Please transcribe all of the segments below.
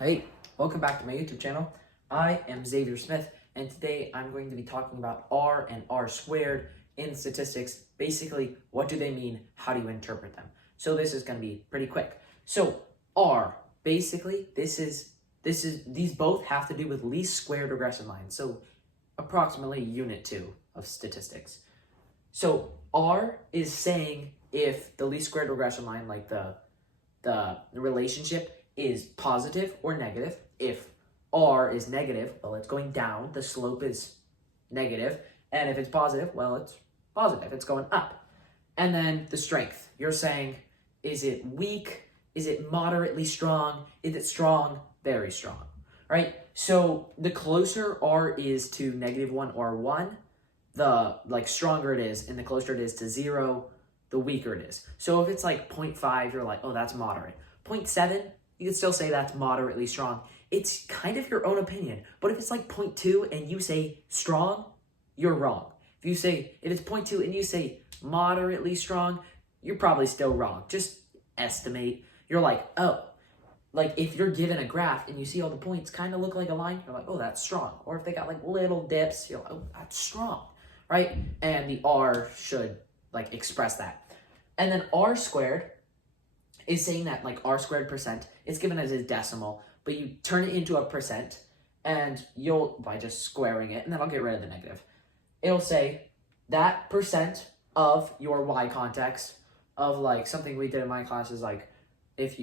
Hey, welcome back to my YouTube channel. I am Xavier Smith, and today I'm going to be talking about R and R squared in statistics. Basically, what do they mean? How do you interpret them? So this is going to be pretty quick. So R, basically, these both have to do with least squared regression lines. So approximately unit 2 of statistics. So R is saying if the least squared regression line, like the relationship, is positive or negative. If R is negative, well, it's going down, the slope is negative. And if it's positive, well, it's positive, it's going up. And then the strength, you're saying, is it weak? Is it moderately strong? Is it strong? Very strong, right? So the closer R is to -1 or 1, the stronger it is, and the closer it is to 0, the weaker it is. So if it's like 0.5, you're like, oh, that's moderate. 0.7, you can still say that's moderately strong. It's kind of your own opinion. But if it's like 0.2 and you say strong, you're wrong. If it's 0.2 and you say moderately strong, you're probably still wrong. Just estimate. You're like, oh, like if you're given a graph and you see all the points kind of look like a line, you're like, oh, that's strong. Or if they got like little dips, you're like, oh, that's strong, right? And the R should like express that. And then R squared is saying that like R squared percent, it's given as a decimal, but you turn it into a percent and by just squaring it, and then I'll get rid of the negative. It'll say that percent of your Y context of like something we did in my class is like,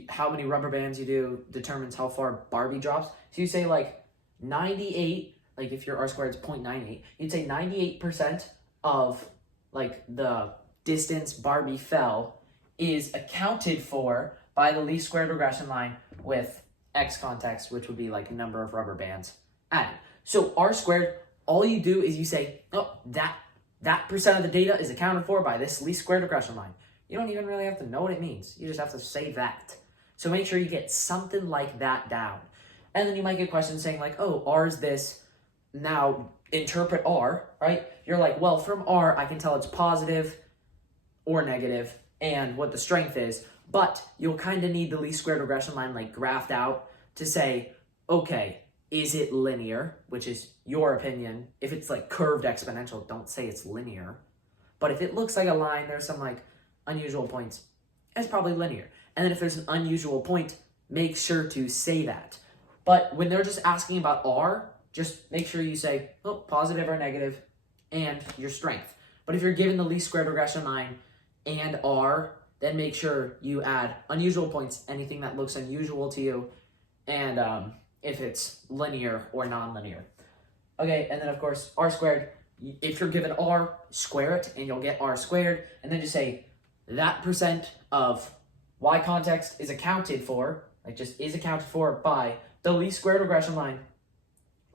how many rubber bands you do determines how far Barbie drops. So you say like 98, like if your R squared is 0.98, you'd say 98% of like the distance Barbie fell is accounted for by the least squared regression line with X context, which would be like number of rubber bands added. So R squared, all you do is you say, oh, that percent of the data is accounted for by this least squared regression line. You don't even really have to know what it means. You just have to say that. So make sure you get something like that down. And then you might get questions saying like, oh, R is this, now interpret R, right? You're like, well, from R, I can tell it's positive or negative and what the strength is, but you'll kind of need the least squared regression line like graphed out to say, okay, is it linear, which is your opinion. If it's like curved exponential, don't say it's linear. But if it looks like a line, there's some like unusual points, it's probably linear. And then if there's an unusual point, make sure to say that. But when they're just asking about R, just make sure you say, oh, positive or negative, and your strength. But if you're given the least squared regression line and R, then make sure you add unusual points, anything that looks unusual to you, and if it's linear or non-linear. Okay, and then of course, R squared, if you're given R, square it, and you'll get R squared, and then just say that percent of Y context is accounted for, like just is accounted for by the least squared regression line.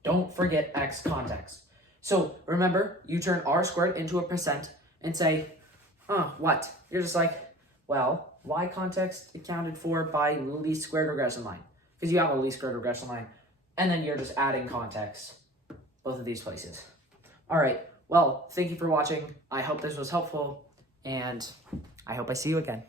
Don't forget X context. So remember, you turn R squared into a percent and say, what? You're just like, well, Y context accounted for by least squared regression line. Because you have a least squared regression line. And then you're just adding context, both of these places. All right, well, thank you for watching. I hope this was helpful, and I hope I see you again.